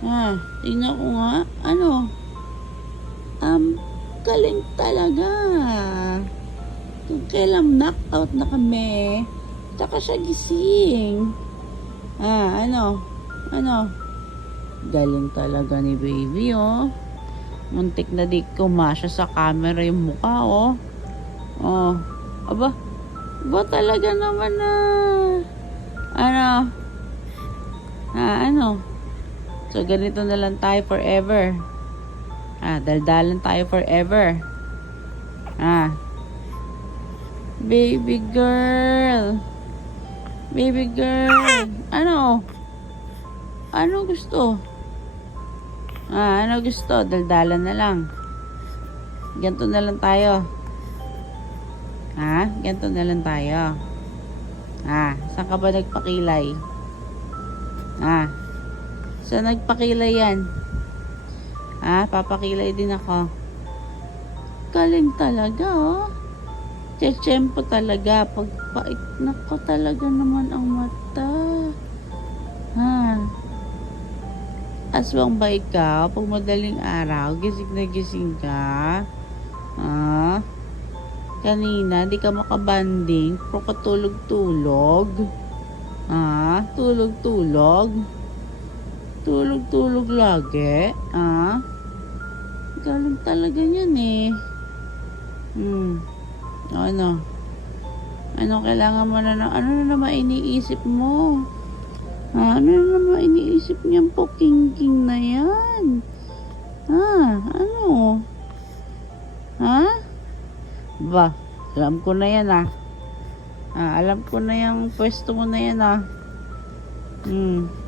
Ah, tingnan ko nga. Ano? Um, galing talaga. Kung kailan knockout na kami, tsaka siya gising. Ah, ano? Ano? Galing talaga ni baby, oh. Muntik na di kumasya sa camera yung mukha, oh. Oh. Aba, ba talaga naman na... Ano? So, ganito na lang tayo forever. Ah, daldalan tayo forever. Ah. Baby girl. Baby girl. Ano? Ano gusto? Ah, ano gusto? Daldalan na lang. Ganto na lang tayo. Ha? Ganto na lang tayo. Ah, saan ka ba nagpakilay? Ah, saan nagpakilay yan? Ah, papakilay din ako. Galing talaga, oh. Tsechempo talaga. Pagpait nako talaga naman ang mata. Ha? Aswang ba ikaw? Pag madaling araw, gising na gising ka? Ha? Kanina, di ka makabanding. Pro ka tulog-tulog. Ha? Tulog-tulog? Tulog-tulog lagi? Ha? Galing talaga yan eh. Hmm. Ano? Ano kailangan mo na na? Ano na naman iniisip mo? Ha? Ano na naman iniisip niyan po? King-king na yan. Ha? Ano? Ha? Ba? Alam ko na yan ah. Ah, alam ko na yung pwesto mo na yan ah. Hmm.